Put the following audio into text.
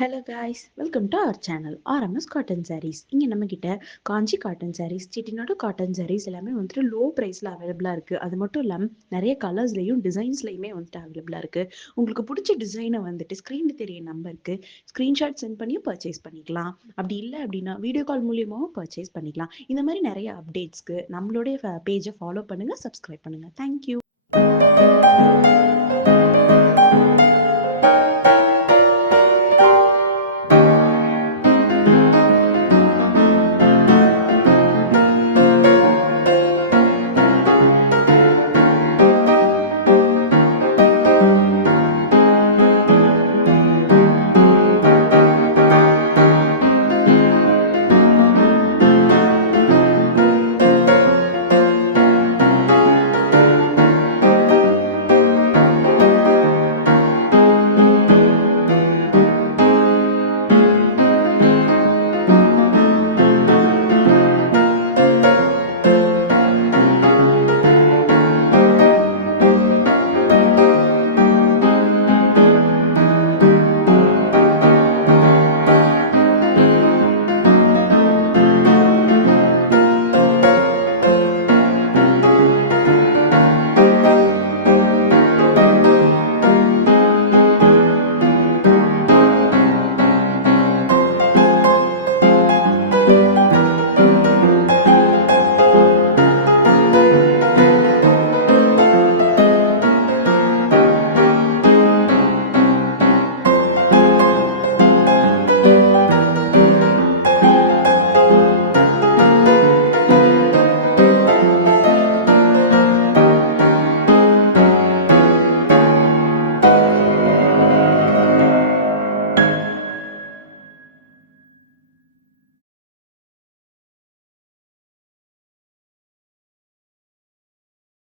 Hello guys, welcome to our channel RMS cotton saris. இங்கே நம்மக்கிட்ட காஞ்சி cotton saris, Chettinad cotton saris எல்லாமே வந்துட்டு லோ ப்ரைஸில் அவைலபிளாக இருக்குது. அது மட்டும் இல்லாமல் நிறைய கலர்ஸ்லையும் டிசைன்ஸ்லையுமே வந்துட்டு அவைலபிளாக இருக்குது. உங்களுக்கு பிடிச்ச டிசைனை வந்துட்டு ஸ்க்ரீனில் தெரிய நம்பருக்கு ஸ்க்ரீன்ஷாட் சென்ட் பண்ணி பர்ச்சேஸ் பண்ணிக்கலாம். அப்படி இல்லை அப்படின்னா வீடியோ கால் மூலியமாகவும் பர்ச்சேஸ் பண்ணிக்கலாம். இந்த மாதிரி நிறைய அப்டேட்ஸ்க்கு நம்மளுடைய பேஜை ஃபாலோ பண்ணுங்கள், சப்ஸ்கிரைப் பண்ணுங்கள். தேங்க்யூ.